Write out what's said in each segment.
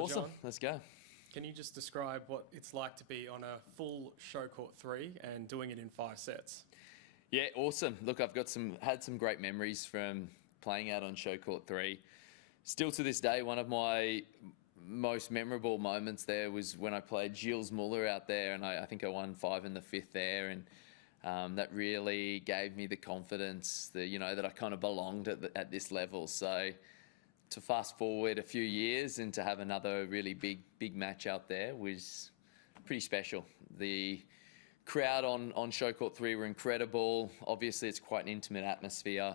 Awesome, John, let's go. can you just describe what it's like to be on a full show court 3 and doing it in 5 sets? Yeah, awesome. Look, I've had some great memories from playing out on show court 3. Still to this day, one of my most memorable moments there was when I played Gilles Muller out there, and I think I won 5 in the 5th there, and that really gave me the confidence that, you know, that I kind of belonged at this level. So to fast forward a few years and to have another really big match out there was pretty special. The crowd on show court 3 were incredible. Obviously, it's quite an intimate atmosphere,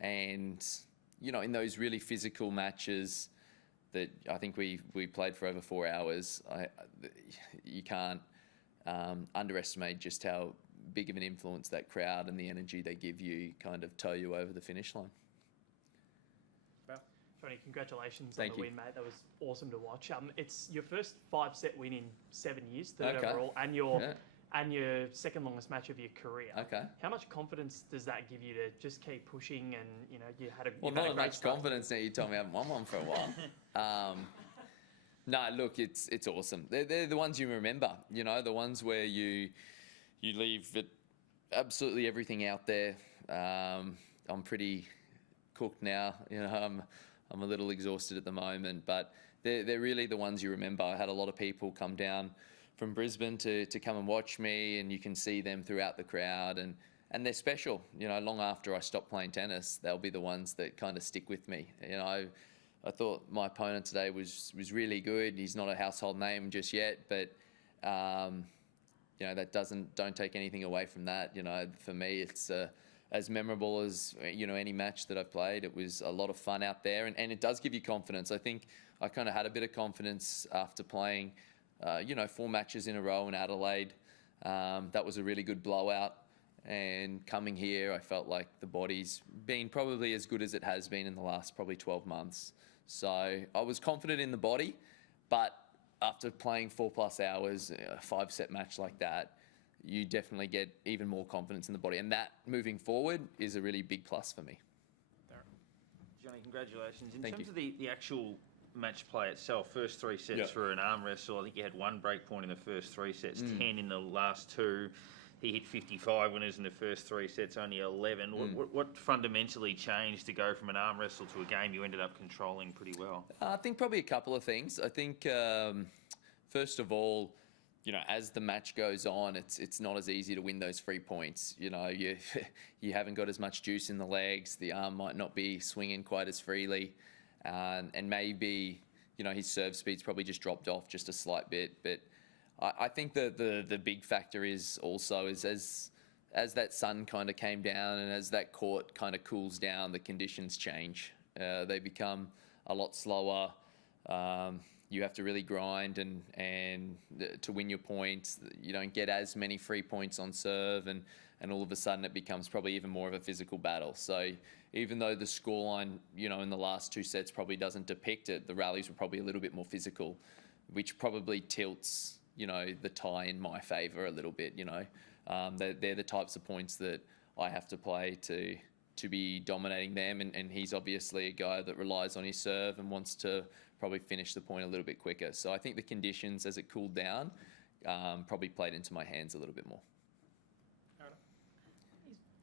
and you know, in those really physical matches that I think we played for over 4 hours, you can't underestimate just how big of an influence that crowd and the energy they give you kind of tow you over the finish line. Johnny, congratulations Thank on the you. win, mate. That was awesome to watch. It's your first 5-set win in 7 years, third overall, and your second longest match of your career. Okay. How much confidence does that give you to just keep pushing? And you know, you had a not much confidence now. You told me I haven't won one for a while. No, look, it's awesome. They're the ones you remember. You know, the ones where you leave it, absolutely everything out there. I'm pretty cooked now. You know, I'm a little exhausted at the moment, but they're really the ones you remember. I had a lot of people come down from Brisbane to come and watch me, and you can see them throughout the crowd, and they're special. You know, long after I stop playing tennis, they'll be the ones that kind of stick with me. You know, I thought my opponent today was really good. He's not a household name just yet, but you know, that don't take anything away from that. You know, for me, it's as memorable as, you know, any match that I've played. It was a lot of fun out there, and it does give you confidence. I think I kind of had a bit of confidence after playing, you know, 4 matches in a row in Adelaide. That was a really good blowout, and coming here, I felt like the body's been probably as good as it has been in the last probably 12 months. So I was confident in the body, but after playing 4+ hours, a 5-set match like that, you definitely get even more confidence in the body. And that, moving forward, is a really big plus for me. Johnny, congratulations. In Thank terms you. of the actual match play itself, first 3 sets for an arm wrestle, I think you had 1 break point in the first 3 sets, 10 in the last 2. He hit 55 winners in the first 3 sets, only 11. What fundamentally changed to go from an arm wrestle to a game you ended up controlling pretty well? I think probably a couple of things. I think, first of all, you know, as the match goes on, it's not as easy to win those free points. You know, you haven't got as much juice in the legs. The arm might not be swinging quite as freely, and maybe, you know, his serve speed's probably just dropped off just a slight bit. But I think the big factor is also as that sun kind of came down and as that court kind of cools down, the conditions change. They become a lot slower. You have to really grind and to win your points. You don't get as many free points on serve, and all of a sudden it becomes probably even more of a physical battle. So even though the scoreline, you know, in the last 2 sets probably doesn't depict it, the rallies were probably a little bit more physical, which probably tilts, you know, the tie in my favour a little bit. You know, they're the types of points that I have to play to be dominating them, and he's obviously a guy that relies on his serve and wants to probably finish the point a little bit quicker. So I think the conditions as it cooled down probably played into my hands a little bit more.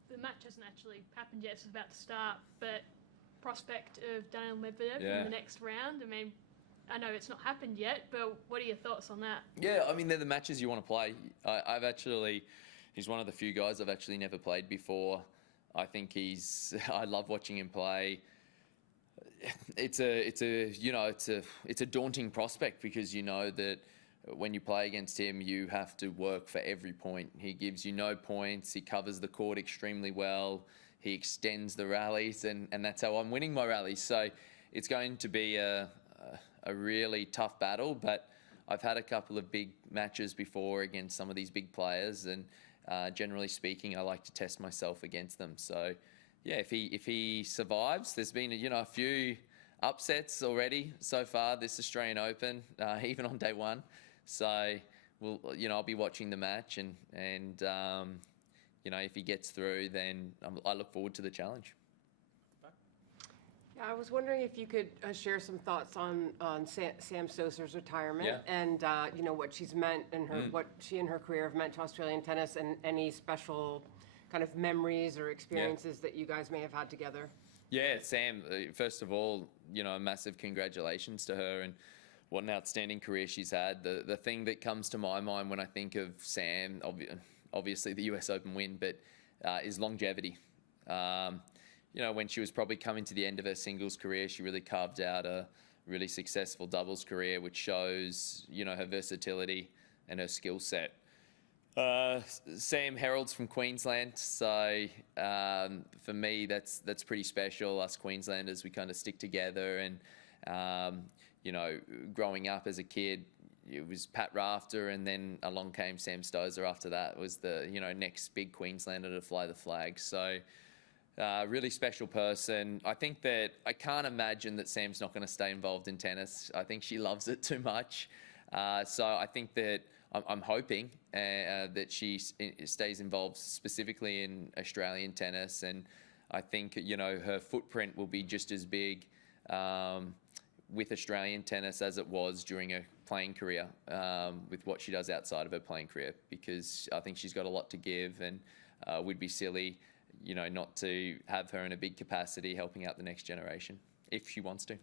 The match hasn't actually happened yet, it's about to start, but prospect of Daniil Medvedev in the next round, I mean, I know it's not happened yet, but what are your thoughts on that? Yeah, I mean, they're the matches you want to play. He's one of the few guys I've actually never played before. I think I love watching him play. It's a daunting prospect, because you know that when you play against him, you have to work for every point. He gives you no points. He covers the court extremely well. He extends the rallies, and that's how I'm winning my rallies. So it's going to be a really tough battle, but I've had a couple of big matches before against some of these big players, and generally speaking, I like to test myself against them. So yeah, if he survives, there's been a few upsets already so far this Australian Open, even on day 1. So I'll be watching the match, and if he gets through, then I look forward to the challenge. I was wondering if you could share some thoughts on Sam Stosur's retirement and you know what she's meant and what she and her career have meant to Australian tennis, and any special kind of memories or experiences that you guys may have had together. Yeah, Sam, first of all, you know, a massive congratulations to her, and what an outstanding career she's had. The thing that comes to my mind when I think of Sam, obviously the US Open win, but is longevity. You know, when she was probably coming to the end of her singles career, she really carved out a really successful doubles career, which shows, you know, her versatility and her skill set. Sam heralds from Queensland, so for me that's pretty special. Us Queenslanders, we kind of stick together, and you know, growing up as a kid, it was Pat Rafter, and then along came Sam Stosur after that. Was the, you know, next big Queenslander to fly the flag. So really special person. I think that I can't imagine that Sam's not going to stay involved in tennis. I think she loves it too much. So I think that I'm hoping that she stays involved specifically in Australian tennis, and I think, you know, her footprint will be just as big with Australian tennis as it was during her playing career, with what she does outside of her playing career, because I think she's got a lot to give, and would be silly, you know, not to have her in a big capacity helping out the next generation if she wants to.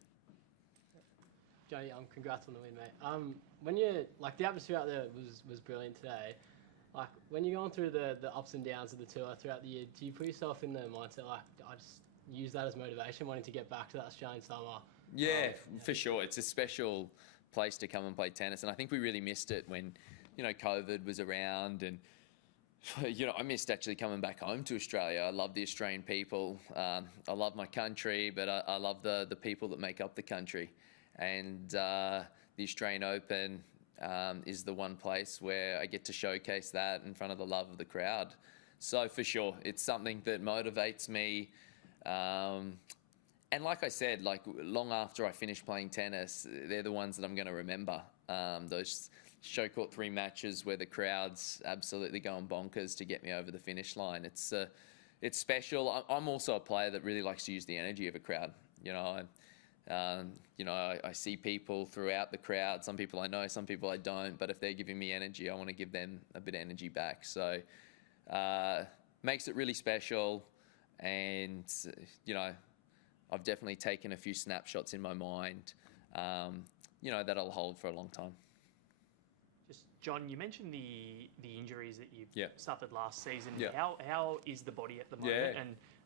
Johnny, congrats on the win, mate. When you the atmosphere out there was brilliant today. Like, when you're going through the ups and downs of the tour throughout the year, do you put yourself in the mindset I just use that as motivation, wanting to get back to that Australian summer? Yeah, for sure. It's a special place to come and play tennis, and I think we really missed it when, you know, COVID was around, and you know, I missed actually coming back home to Australia. I love the Australian people. I love my country, but I love the people that make up the country. And the Australian Open is the one place where I get to showcase that in front of the love of the crowd. So for sure, it's something that motivates me. And like I said, like long after I finish playing tennis, they're the ones that I'm going to remember. Those show court 3 matches where the crowd's absolutely going bonkers to get me over the finish line. It's special. I'm also a player that really likes to use the energy of a crowd. You know, I see people throughout the crowd. Some people I know, some people I don't. But if they're giving me energy, I want to give them a bit of energy back. So makes it really special. And, you know, I've definitely taken a few snapshots in my mind, you know, that I'll hold for a long time. Just, John, you mentioned the injuries that you've suffered last season. Yeah. How is the body at the moment?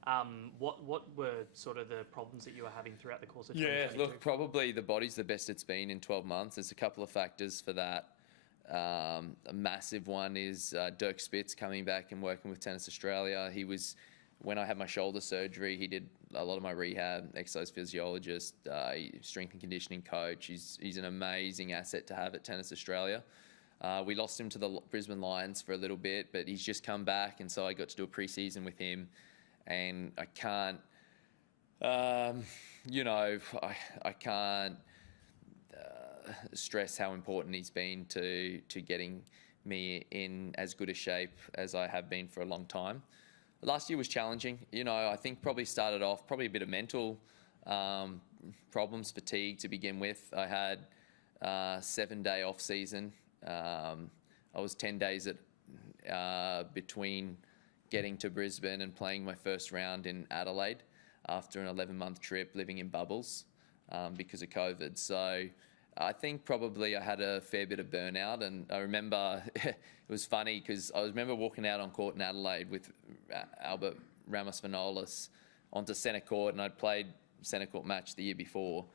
And what were sort of the problems that you were having throughout the course of 2022? Yeah, look, probably the body's the best it's been in 12 months. There's a couple of factors for that. A massive one is Dirk Spitz coming back and working with Tennis Australia. When I had my shoulder surgery, he did a lot of my rehab, exercise physiologist, strength and conditioning coach. He's an amazing asset to have at Tennis Australia. We lost him to the Brisbane Lions for a little bit, but he's just come back, and so I got to do a pre-season with him. And I can't, you know, I can't stress how important he's been to getting me in as good a shape as I have been for a long time. Last year was challenging. You know, I think probably started off probably a bit of mental problems, fatigue to begin with. I had a 7-day off season. I was 10 days between getting to Brisbane and playing my first round in Adelaide after an 11-month trip living in bubbles because of COVID. So I think probably I had a fair bit of burnout, and I remember it was funny because I remember walking out on court in Adelaide with Albert Ramos-Vinolas onto centre court, and I'd played centre court match the year before,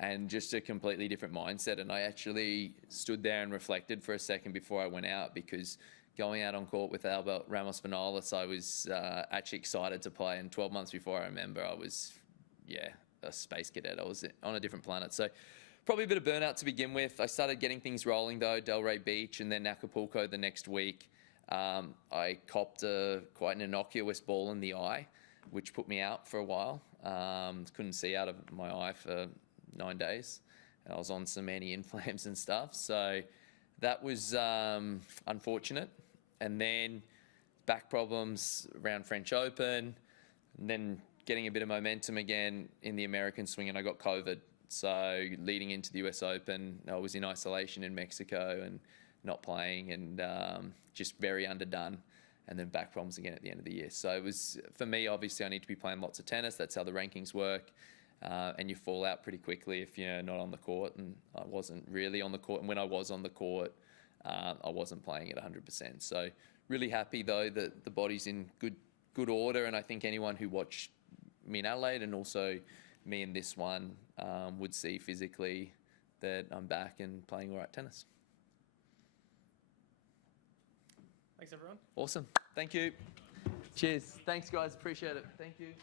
and just a completely different mindset. And I actually stood there and reflected for a second before I went out, because going out on court with Albert Ramos-Vinolas, I was actually excited to play. And 12 months before, I remember I was, a space cadet. I was on a different planet. So probably a bit of burnout to begin with. I started getting things rolling though, Delray Beach and then Acapulco the next week. I copped quite an innocuous ball in the eye, which put me out for a while. Couldn't see out of my eye for 9 days. I was on some anti-inflams and stuff. So that was unfortunate. And then back problems around French Open, and then getting a bit of momentum again in the American swing, and I got COVID. So leading into the US Open, I was in isolation in Mexico and not playing, and just very underdone. And then back problems again at the end of the year. So it was, for me, obviously I need to be playing lots of tennis. That's how the rankings work. And you fall out pretty quickly if you're not on the court. And I wasn't really on the court. And when I was on the court, I wasn't playing at 100%. So really happy, though, that the body's in good order. And I think anyone who watched me in Adelaide and also me in this one would see physically that I'm back and playing all right tennis. Thanks, everyone. Awesome. Thank you. Cheers. Thanks, guys. Appreciate it. Thank you.